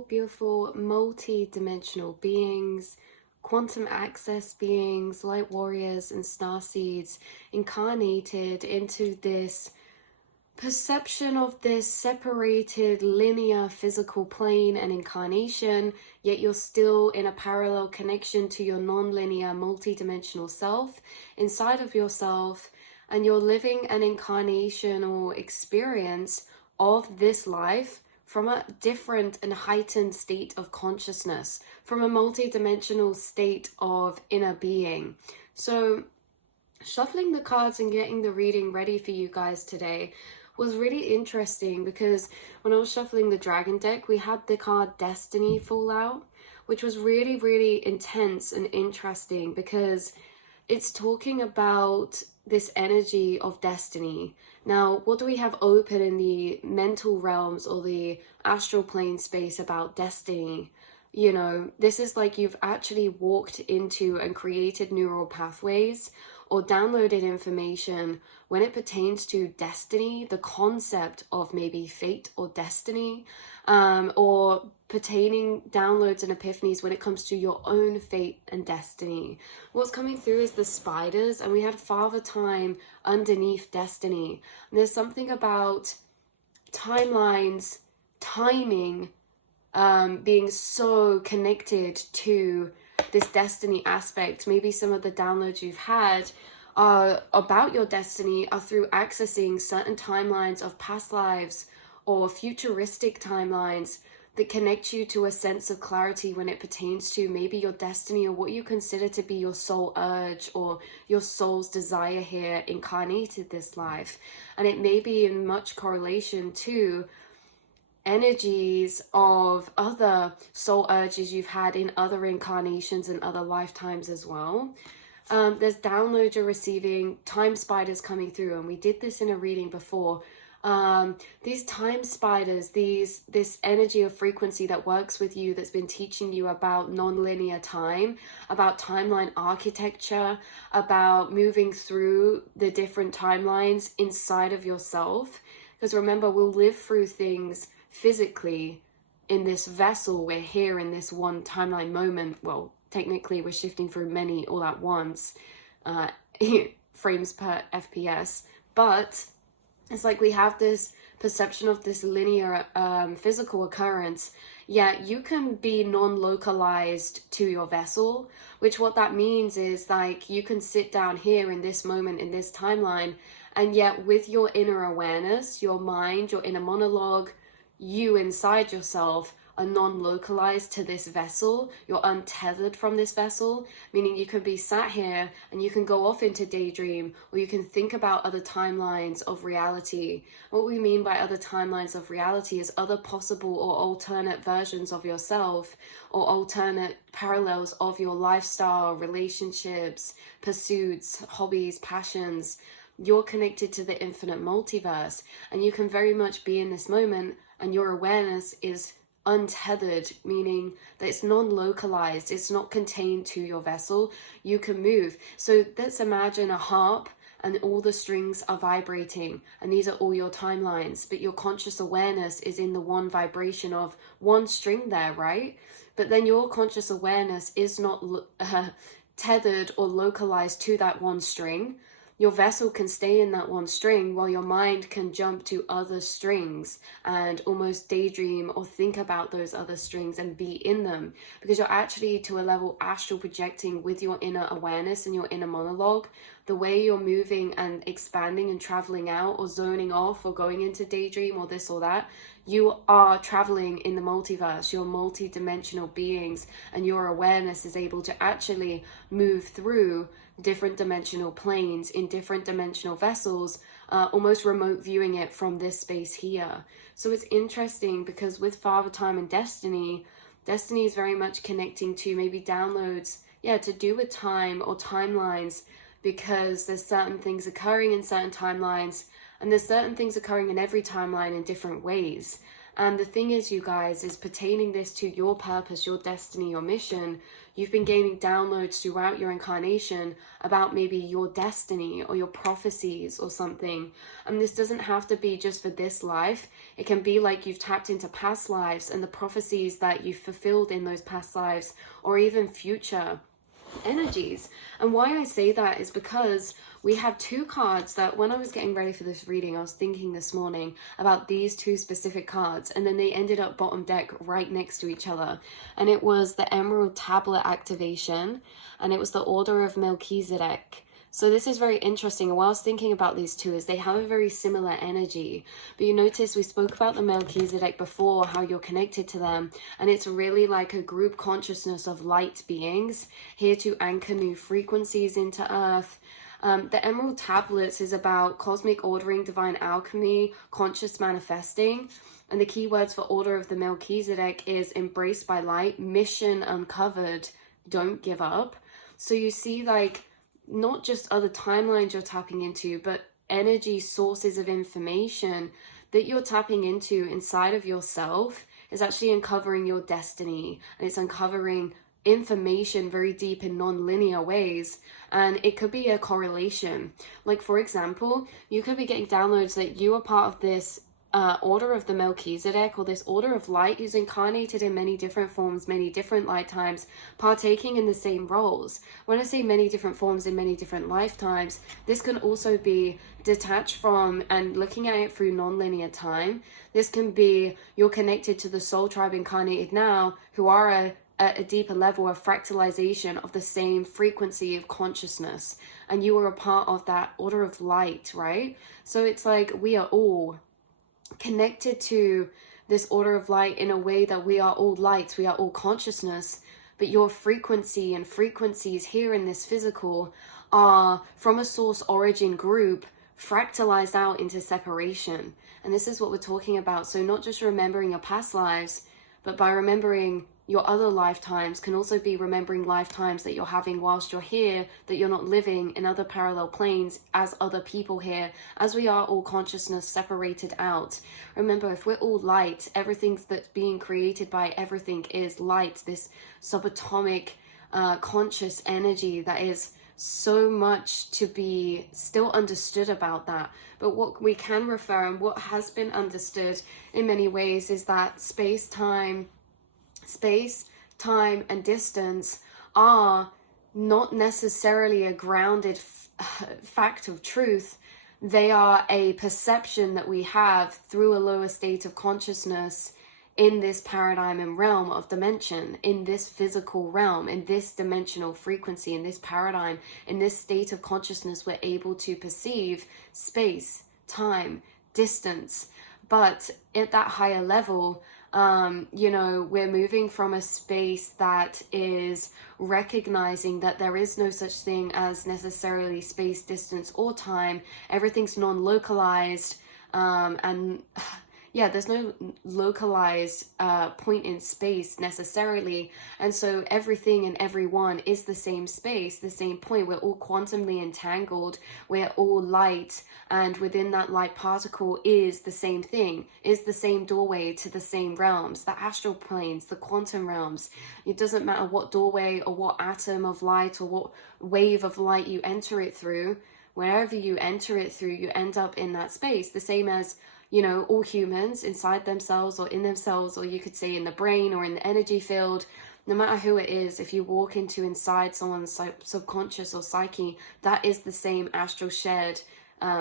beautiful multi-dimensional beings, quantum access beings, light warriors, and star seeds incarnated into this perception of this separated linear physical plane and incarnation, yet you're still in a parallel connection to your non-linear multi-dimensional self inside of yourself, and you're living an incarnational experience of this life from a different and heightened state of consciousness, from a multi-dimensional state of inner being. So shuffling the cards and getting the reading ready for you guys today was really interesting, because when I was shuffling the dragon deck, we had the card Destiny fall out, which was really, really intense and interesting, because it's talking about this energy of destiny. Now, what do we have open in the mental realms or the astral plane space about destiny? You know, this is like you've actually walked into and created neural pathways or downloaded information when it pertains to destiny, the concept of maybe fate or destiny, or pertaining downloads and epiphanies when it comes to your own fate and destiny. What's coming through is the spiders, and we had Father Time underneath destiny. And there's something about timelines, timing, being so connected to this destiny aspect. Maybe some of the downloads you've had about your destiny are through accessing certain timelines of past lives or futuristic timelines that connect you to a sense of clarity when it pertains to maybe your destiny or what you consider to be your soul urge or your soul's desire here incarnated this life. And it may be in much correlation to energies of other soul urges you've had in other incarnations and other lifetimes as well. There's downloads you're receiving, time spiders coming through, and we did this in a reading before. These time spiders, this energy of frequency that works with you, that's been teaching you about non-linear time, about timeline architecture, about moving through the different timelines inside of yourself. Because remember, we'll live through things physically in this vessel. We're here in this one timeline moment. Well, technically we're shifting through many all at once, frames per FPS, but it's like we have this perception of this linear physical occurrence, yet you can be non-localized to your vessel, which what that means is like you can sit down here in this moment in this timeline, and yet with your inner awareness, your mind, your inner monologue, you inside yourself are non-localized to this vessel. You're untethered from this vessel, meaning you can be sat here and you can go off into daydream, or you can think about other timelines of reality. What we mean by other timelines of reality is other possible or alternate versions of yourself, or alternate parallels of your lifestyle, relationships, pursuits, hobbies, passions. You're connected to the infinite multiverse, and you can very much be in this moment, and your awareness is untethered, meaning that it's non-localized, it's not contained to your vessel. You can move. So let's imagine a harp and all the strings are vibrating, and these are all your timelines, but your conscious awareness is in the one vibration of one string there, right? But then your conscious awareness is not tethered or localized to that one string. Your vessel can stay in that one string, while your mind can jump to other strings and almost daydream or think about those other strings and be in them, because you're actually to a level astral projecting with your inner awareness and your inner monologue. The way you're moving and expanding and traveling out or zoning off or going into daydream or this or that, you are traveling in the multiverse. You're multi-dimensional beings, and your awareness is able to actually move through different dimensional planes in different dimensional vessels, almost remote viewing it from this space here. So it's interesting, because with Father Time and Destiny is very much connecting to maybe downloads, to do with time or timelines, because there's certain things occurring in certain timelines, and there's certain things occurring in every timeline in different ways. And the thing is, you guys, is pertaining this to your purpose, your destiny, your mission. You've been gaining downloads throughout your incarnation about maybe your destiny or your prophecies or something. And this doesn't have to be just for this life. It can be like you've tapped into past lives and the prophecies that you've fulfilled in those past lives, or even future energies. And why I say that is because we have two cards that when I was getting ready for this reading, I was thinking this morning about these two specific cards, and then they ended up bottom deck right next to each other. And it was the Emerald Tablet activation, and it was the Order of Melchizedek. So this is very interesting. And what I was thinking about these two is they have a very similar energy. But you notice we spoke about the Melchizedek before, how you're connected to them. And it's really like a group consciousness of light beings here to anchor new frequencies into Earth. The Emerald Tablets is about cosmic ordering, divine alchemy, conscious manifesting. And the key words for Order of the Melchizedek is embraced by light, mission uncovered, don't give up. So you see, like, not just other timelines you're tapping into, but energy sources of information that you're tapping into inside of yourself is actually uncovering your destiny, and it's uncovering information very deep in non-linear ways. And it could be a correlation. Like, for example, you could be getting downloads that you are part of this Order of the Melchizedek, or this Order of Light, who's incarnated in many different forms, many different lifetimes, partaking in the same roles. When I say many different forms in many different lifetimes, this can also be detached from and looking at it through non-linear time. This can be you're connected to the soul tribe incarnated now, who are a deeper level of fractalization of the same frequency of consciousness, and you are a part of that Order of Light, right? So it's like we are all connected to this Order of Light in a way that we are all light, we are all consciousness, but your frequency and frequencies here in this physical are from a source origin group fractalized out into separation. And this is what we're talking about. So not just remembering your past lives, but by remembering your other lifetimes can also be remembering lifetimes that you're having whilst you're here, that you're not living in other parallel planes as other people here, as we are all consciousness separated out. Remember, if we're all light, everything that's being created by everything is light, this subatomic conscious energy that is so much to be still understood about that. But what we can refer, and what has been understood in many ways, is that space, time, and distance are not necessarily a grounded fact of truth. They are a perception that we have through a lower state of consciousness in this paradigm and realm of dimension, in this physical realm, in this dimensional frequency, in this paradigm, in this state of consciousness. We're able to perceive space, time, distance. But at that higher level, we're moving from a space that is recognizing that there is no such thing as necessarily space, distance, or time. Everything's non-localized, and there's no localized point in space necessarily. And so everything and everyone is the same space, the same point. We're all quantumly entangled. We're all light. And within that light particle is the same thing, is the same doorway to the same realms, the astral planes, the quantum realms. It doesn't matter what doorway or what atom of light or what wave of light you enter it through. Wherever you enter it through, you end up in that space. The same as, all humans inside themselves or in themselves, or you could say in the brain or in the energy field. No matter who it is, if you walk into inside someone's subconscious or psyche, that is the same astral shared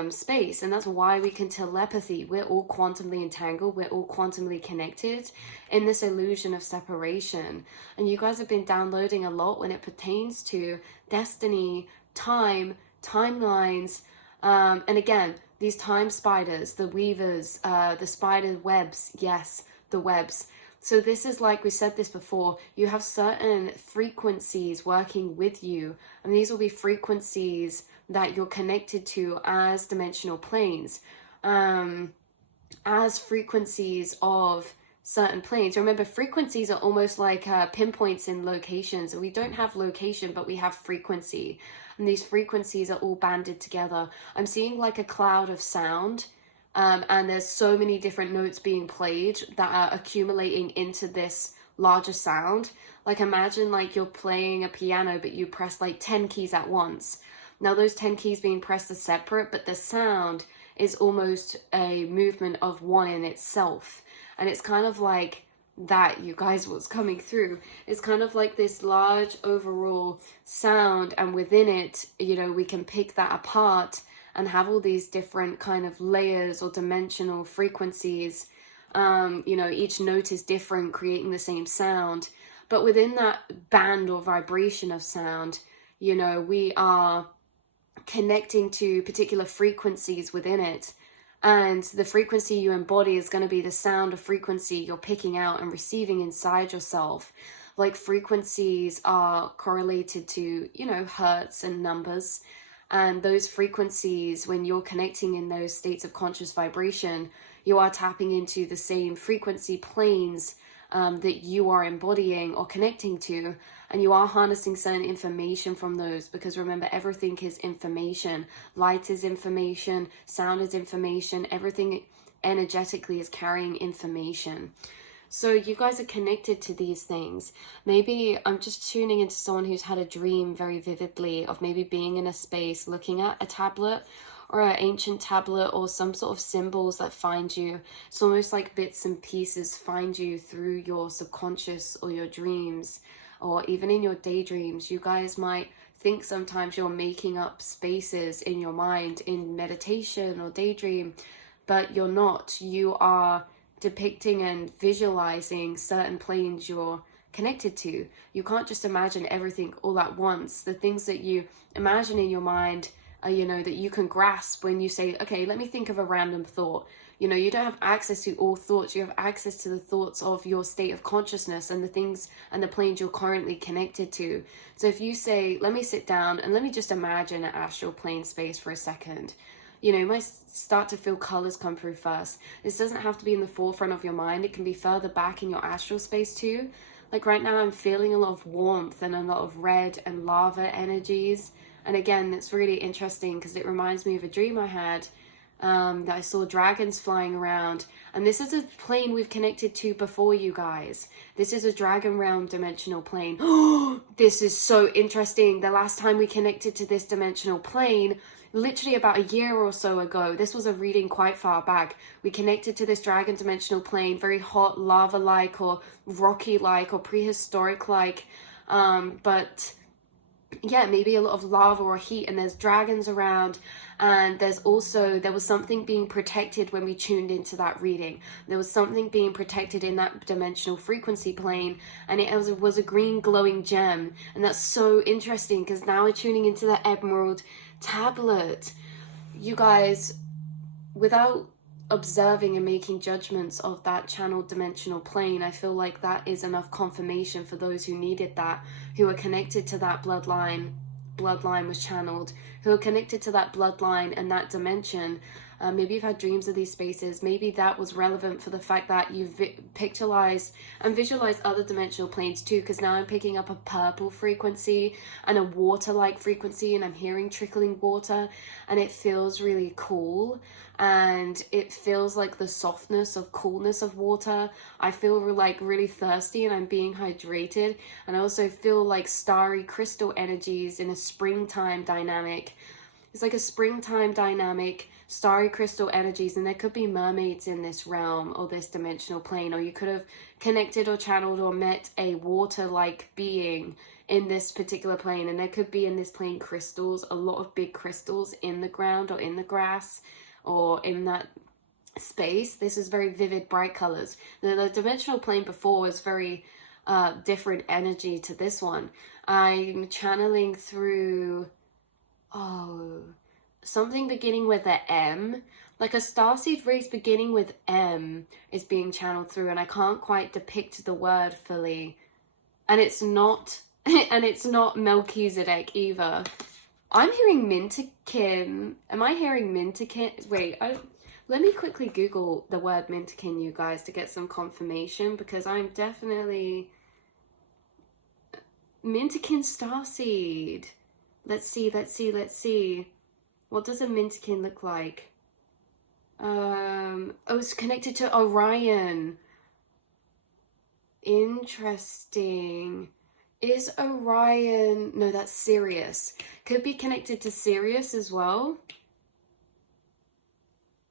space. And that's why we can telepathy. We're all quantumly entangled. We're all quantumly connected in this illusion of separation. And you guys have been downloading a lot when it pertains to destiny, time, timelines, and again, these time spiders, the weavers, the spider webs. Yes, the webs. So this is, like we said this before, you have certain frequencies working with you, and these will be frequencies that you're connected to as dimensional planes, as frequencies of certain planes. Remember, frequencies are almost like pinpoints in locations. We don't have location, but we have frequency, and these frequencies are all banded together. I'm seeing like a cloud of sound and there's so many different notes being played that are accumulating into this larger sound. Like imagine like you're playing a piano, but you press like 10 keys at once. Now those 10 keys being pressed are separate, but the sound is almost a movement of one in itself. And it's kind of like that, you guys, what's coming through. It's kind of like this large overall sound, and within it, you know, we can pick that apart and have all these different kind of layers or dimensional frequencies. You know, each note is different, creating the same sound. But within that band or vibration of sound, you know, we are connecting to particular frequencies within it. And the frequency you embody is going to be the sound of frequency you're picking out and receiving inside yourself. Like frequencies are correlated to, you know, hertz and numbers. And those frequencies, when you're connecting in those states of conscious vibration, you are tapping into the same frequency planes that you are embodying or connecting to, and you are harnessing certain information from those, because remember, everything is information. Light is information, sound is information, everything energetically is carrying information. So you guys are connected to these things. Maybe I'm just tuning into someone who's had a dream very vividly of maybe being in a space looking at a tablet or an ancient tablet or some sort of symbols that find you. It's almost like bits and pieces find you through your subconscious or your dreams, or even in your daydreams. You guys might think sometimes you're making up spaces in your mind in meditation or daydream, but you're not. You are depicting and visualizing certain planes you're connected to. You can't just imagine everything all at once. The things that you imagine in your mind are, you know, that you can grasp when you say, okay, let me think of a random thought. You know, you don't have access to all thoughts. You have access to the thoughts of your state of consciousness and the things and the planes you're currently connected to. So if you say, let me sit down and let me just imagine an astral plane space for a second, you know, you might start to feel colors come through first. This doesn't have to be in the forefront of your mind. It can be further back in your astral space too. Like right now I'm feeling a lot of warmth and a lot of red and lava energies. And again, it's really interesting because it reminds me of a dream I had, that I saw dragons flying around. And this is a plane we've connected to before, you guys. This is a dragon realm dimensional plane. This is so interesting. The last time we connected to this dimensional plane, literally about a year or so ago, this was a reading quite far back, we connected to this dragon dimensional plane, very hot, lava-like or rocky-like or prehistoric-like, but yeah, maybe a lot of lava or heat, and there's dragons around. And there was something being protected when we tuned into that reading. There was something being protected in that dimensional frequency plane, and it was a green glowing gem. And that's so interesting because now we're tuning into the emerald tablet. You guys, without observing and making judgments of that channeled dimensional plane, I feel like that is enough confirmation for those who needed that, who are connected to that bloodline was channeled, who are connected to that bloodline and that dimension. Maybe you've had dreams of these spaces. Maybe that was relevant for the fact that you've picturized and visualized other dimensional planes too, because now I'm picking up a purple frequency and a water-like frequency, and I'm hearing trickling water, and it feels really cool, and it feels like the softness of coolness of water. I feel like really thirsty and I'm being hydrated, and I also feel like starry crystal energies in a springtime dynamic. It's like a springtime dynamic, starry crystal energies, and there could be mermaids in this realm or this dimensional plane, or you could have connected or channeled or met a water-like being in this particular plane, and there could be in this plane crystals, a lot of big crystals in the ground or in the grass or in that space. This is very vivid, bright colors. The dimensional plane before was very different energy to this one. I'm channeling through something beginning with a M, like a starseed race beginning with M is being channeled through, and I can't quite depict the word fully, and it's not and it's not Melchizedek either. I'm hearing Mintakin. Am I hearing Mintakin? Wait, let me quickly Google the word Mintakin, you guys, to get some confirmation, because I'm definitely Mintakin starseed. Let's see. What does a Mintakin look like? Oh, it's connected to Orion. Interesting. Is Orion... No, that's Sirius. Could be connected to Sirius as well.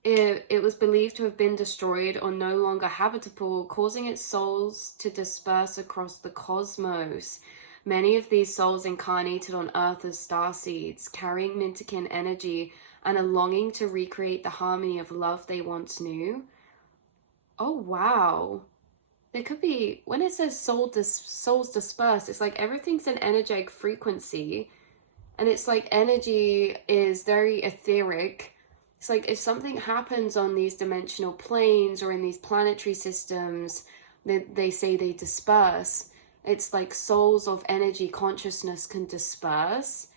It was believed to have been destroyed or no longer habitable, causing its souls to disperse across the cosmos. Many of these souls incarnated on Earth as starseeds, carrying Mintakin energy and a longing to recreate the harmony of love they once knew. Oh, wow. There could be, when it says souls dispersed, it's like everything's an energetic frequency. And it's like energy is very etheric. It's like if something happens on these dimensional planes or in these planetary systems, they say they disperse. It's like souls of energy consciousness can disperse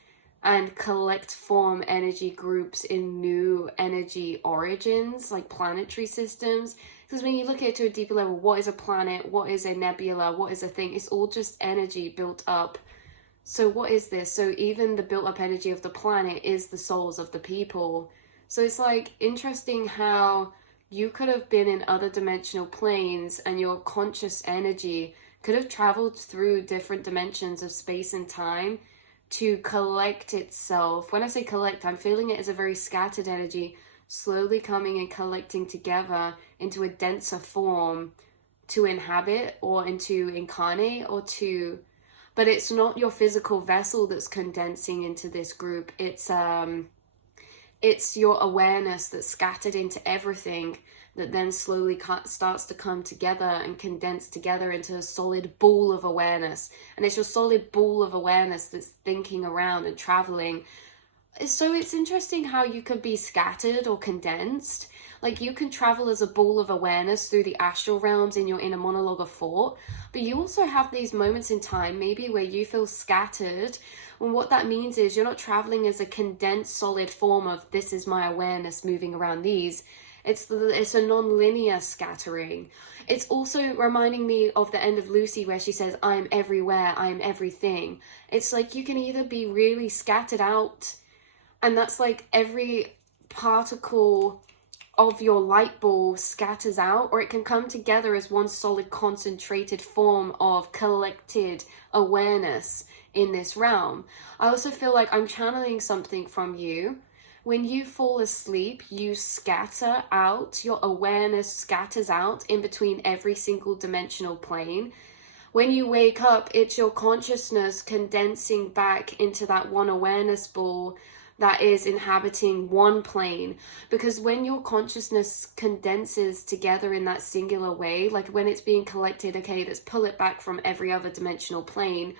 and collect form energy groups in new energy origins, like planetary systems. Because when you look at it to a deeper level, what is a planet? What is a nebula? What is a thing? It's all just energy built up. So what is this? So even the built up energy of the planet is the souls of the people. So it's like interesting how you could have been in other dimensional planes and your conscious energy could have traveled through different dimensions of space and time to collect itself. When I say collect, I'm feeling it as a very scattered energy, slowly coming and collecting together into a denser form to inhabit or into incarnate or to... But it's not your physical vessel that's condensing into this group. It's your awareness that's scattered into everything that then slowly starts to come together and condense together into a solid ball of awareness. And it's your solid ball of awareness that's thinking around and traveling. So it's interesting how you can be scattered or condensed. Like you can travel as a ball of awareness through the astral realms in your inner monologue of thought, but you also have these moments in time maybe where you feel scattered. And what that means is you're not traveling as a condensed solid form of this is my awareness moving around these. It's a non-linear scattering. It's also reminding me of the end of Lucy where she says, I am everywhere, I am everything. It's like you can either be really scattered out, and that's like every particle of your light ball scatters out, or it can come together as one solid concentrated form of collected awareness in this realm. I also feel like I'm channeling something from you. When you fall asleep, you scatter out, your awareness scatters out in between every single dimensional plane. When you wake up, it's your consciousness condensing back into that one awareness ball that is inhabiting one plane. Because when your consciousness condenses together in that singular way, like when it's being collected, okay, let's pull it back from every other dimensional plane.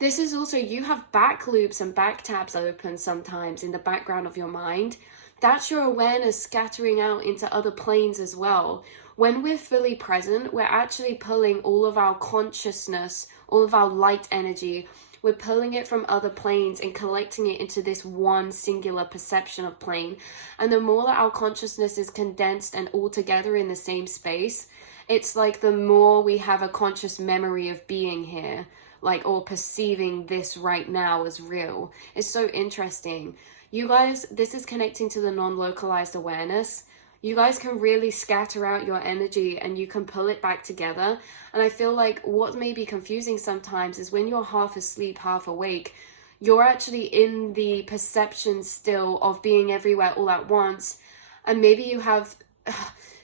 This is also, you have back loops and back tabs open sometimes in the background of your mind. That's your awareness scattering out into other planes as well. When we're fully present, we're actually pulling all of our consciousness, all of our light energy, we're pulling it from other planes and collecting it into this one singular perception of plane. And the more that our consciousness is condensed and all together in the same space, it's like the more we have a conscious memory of being here, like, or perceiving this right now as real. It's so interesting. You guys, this is connecting to the non-localized awareness. You guys can really scatter out your energy and you can pull it back together. And I feel like what may be confusing sometimes is when you're half asleep, half awake, you're actually in the perception still of being everywhere all at once. And maybe you have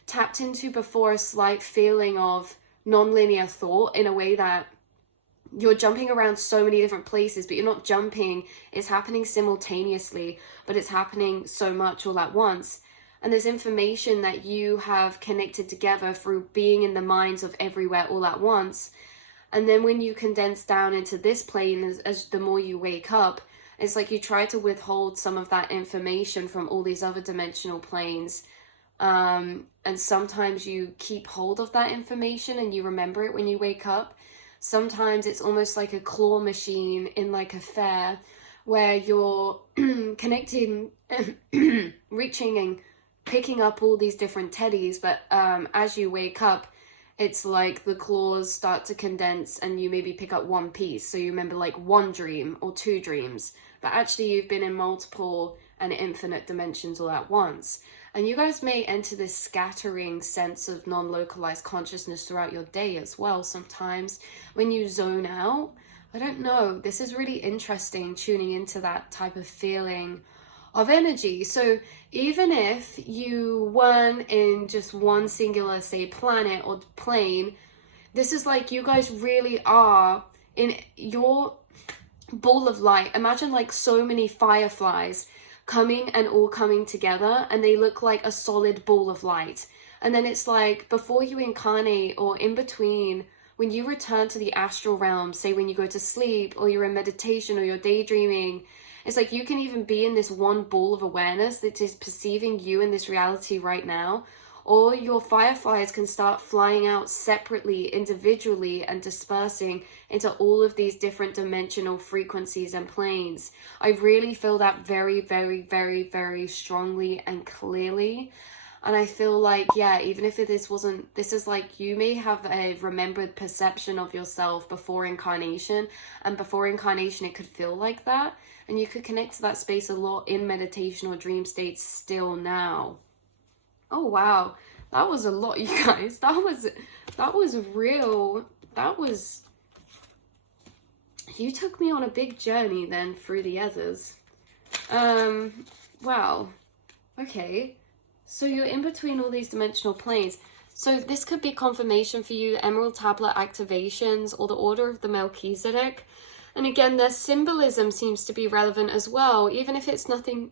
tapped into before a slight feeling of non-linear thought in a way that you're jumping around so many different places, but you're not jumping. It's happening simultaneously, but it's happening so much all at once. And there's information that you have connected together through being in the minds of everywhere all at once. And then when you condense down into this plane, as the more you wake up, it's like you try to withhold some of that information from all these other dimensional planes. And sometimes you keep hold of that information and you remember it when you wake up. Sometimes it's almost like a claw machine in like a fair where you're connecting, reaching and picking up all these different teddies, but as you wake up, it's like the claws start to condense and you maybe pick up one piece. So you remember like one dream or two dreams, but actually you've been in multiple and infinite dimensions all at once. And you guys may enter this scattering sense of non-localized consciousness throughout your day as well. Sometimes when you zone out, I don't know, this is really interesting, tuning into that type of feeling of energy. So even if you weren't in just one singular, say, planet or plane, this is like you guys really are in your ball of light. Imagine like so many fireflies coming and all coming together, and they look like a solid ball of light. And then it's like before you incarnate or in between, when you return to the astral realm, say when you go to sleep or you're in meditation or you're daydreaming, it's like you can even be in this one ball of awareness that is perceiving you in this reality right now. Or your fireflies can start flying out separately, individually, and dispersing into all of these different dimensional frequencies and planes. I really feel that very, very, very, very strongly and clearly. And I feel like, yeah, even if this is like you may have a remembered perception of yourself before incarnation, and before incarnation it could feel like that, and you could connect to that space a lot in meditation or dream states still now. Oh wow, that was a lot, you guys. That was real. You took me on a big journey then through the others. Wow. Okay. So you're in between all these dimensional planes. So this could be confirmation for you, Emerald Tablet activations or the Order of the Melchizedek. And again, their symbolism seems to be relevant as well, even if it's nothing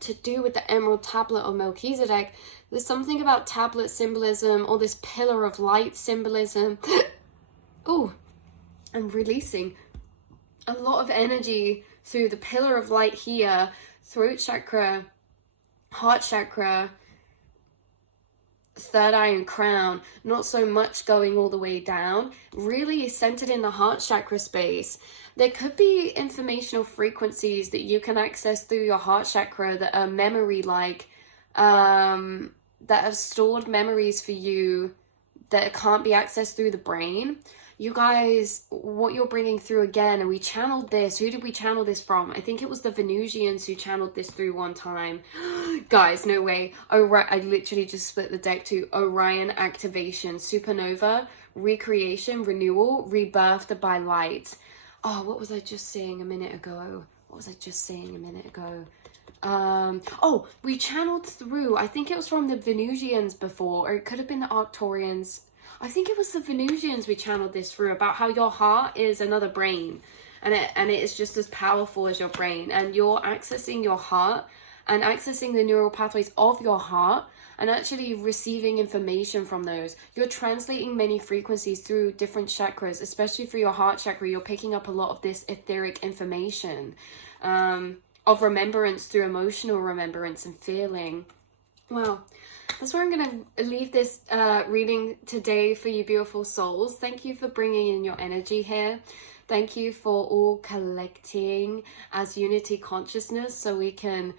to do with the Emerald Tablet or Melchizedek. There's something about tablet symbolism or this pillar of light symbolism. Oh, I'm releasing a lot of energy through the pillar of light here, throat chakra, heart chakra, third eye and crown. Not so much going all the way down, really centered in the heart chakra space. There could be informational frequencies that you can access through your heart chakra that are memory-like, that have stored memories for you that can't be accessed through the brain. You guys, what you're bringing through again, and we channeled this. Who did we channel this from? I think it was the Venusians who channeled this through one time. Guys, no way. I literally just split the deck to Orion activation, supernova, recreation, renewal, rebirthed by light. Oh, what was I just saying a minute ago? Oh, we channeled through, I think it was from the Venusians before, or it could have been the Arcturians. I think it was the Venusians we channeled this through, about how your heart is another brain, and it is just as powerful as your brain, and you're accessing your heart and accessing the neural pathways of your heart and actually receiving information from those. You're translating many frequencies through different chakras, especially for your heart chakra. You're picking up a lot of this etheric information of remembrance through emotional remembrance and feeling. Wow. That's where I'm going to leave this reading today for you beautiful souls. Thank you for bringing in your energy here. Thank you for all collecting as unity consciousness so we can,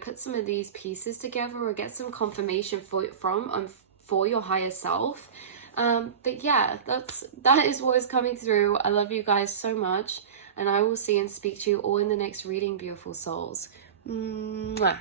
put some of these pieces together or get some confirmation for your higher self. But yeah, that is what is coming through. I love you guys so much, and I will see and speak to you all in the next reading, beautiful souls. Mwah.